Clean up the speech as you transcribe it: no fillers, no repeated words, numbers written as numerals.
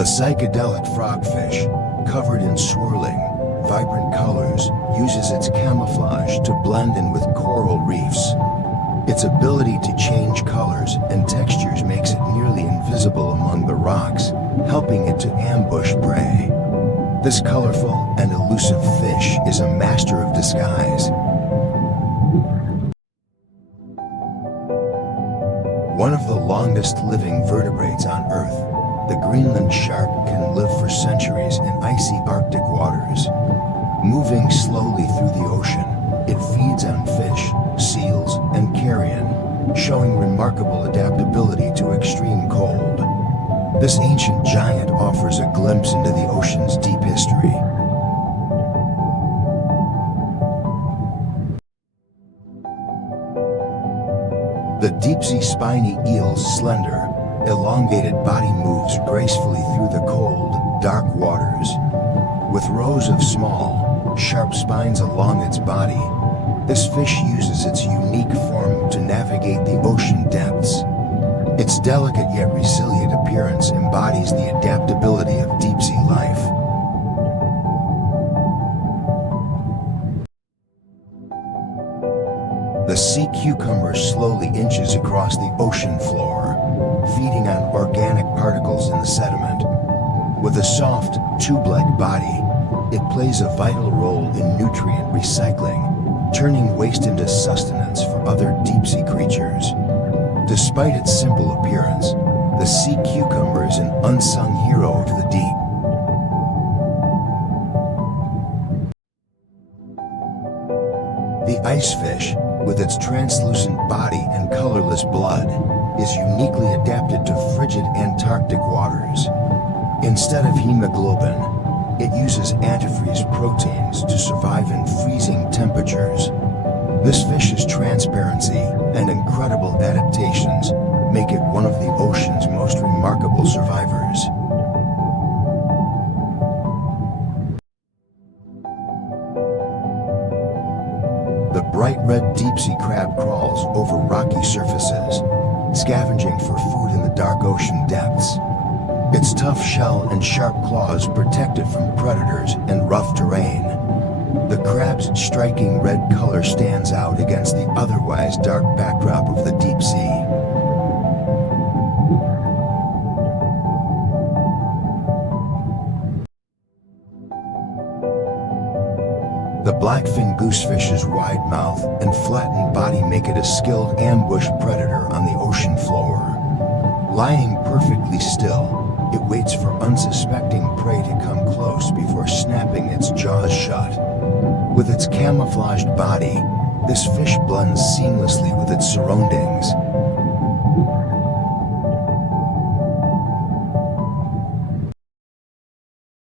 The psychedelic frogfish, covered in swirling, vibrant colors, uses its camouflage to blend in with coral reefs. Its ability to change colors and textures makes it nearly invisible among the rocks, helping it to ambush prey. This colorful and elusive fish is a master of disguise. One of the longest living vertebrates on Earth, the Greenland shark can live for centuries in icy Arctic waters. Moving slowly through the ocean, it feeds on fish, seals, and carrion, showing remarkable adaptability to extreme cold. This ancient giant offers a glimpse into the ocean's deep history. The deep-sea spiny eel's slender, elongated body moves gracefully through the cold, dark waters. With rows of small, sharp spines along its body, this fish uses its unique form to navigate the ocean depths. Its delicate yet resilient appearance embodies the adaptability of deep-sea life. The sea cucumber slowly inches across the ocean floor, feeding on organic particles in the sediment. With a soft, tube-like body, it plays a vital role in nutrient recycling, turning waste into sustenance for other deep-sea creatures. Despite its simple appearance, the sea cucumber is an unsung hero of the deep. The icefish, with its translucent body and colorless blood, is uniquely adapted to frigid Antarctic waters. Instead of hemoglobin, it uses antifreeze proteins to survive in freezing temperatures. This fish's transparency and incredible adaptations make it one of the ocean's most remarkable survivors. The bright red deep-sea crab crawls over rocky surfaces, scavenging for food in the dark ocean depths. Its tough shell and sharp claws protect it from predators and rough terrain. The crab's striking red color stands out against the otherwise dark backdrop of the deep sea. The blackfin goosefish's wide mouth and flattened body make it a skilled ambush predator on the ocean floor. Lying perfectly still, it waits for unsuspecting prey to come close before snapping its jaws shut. With its camouflaged body, this fish blends seamlessly with its surroundings,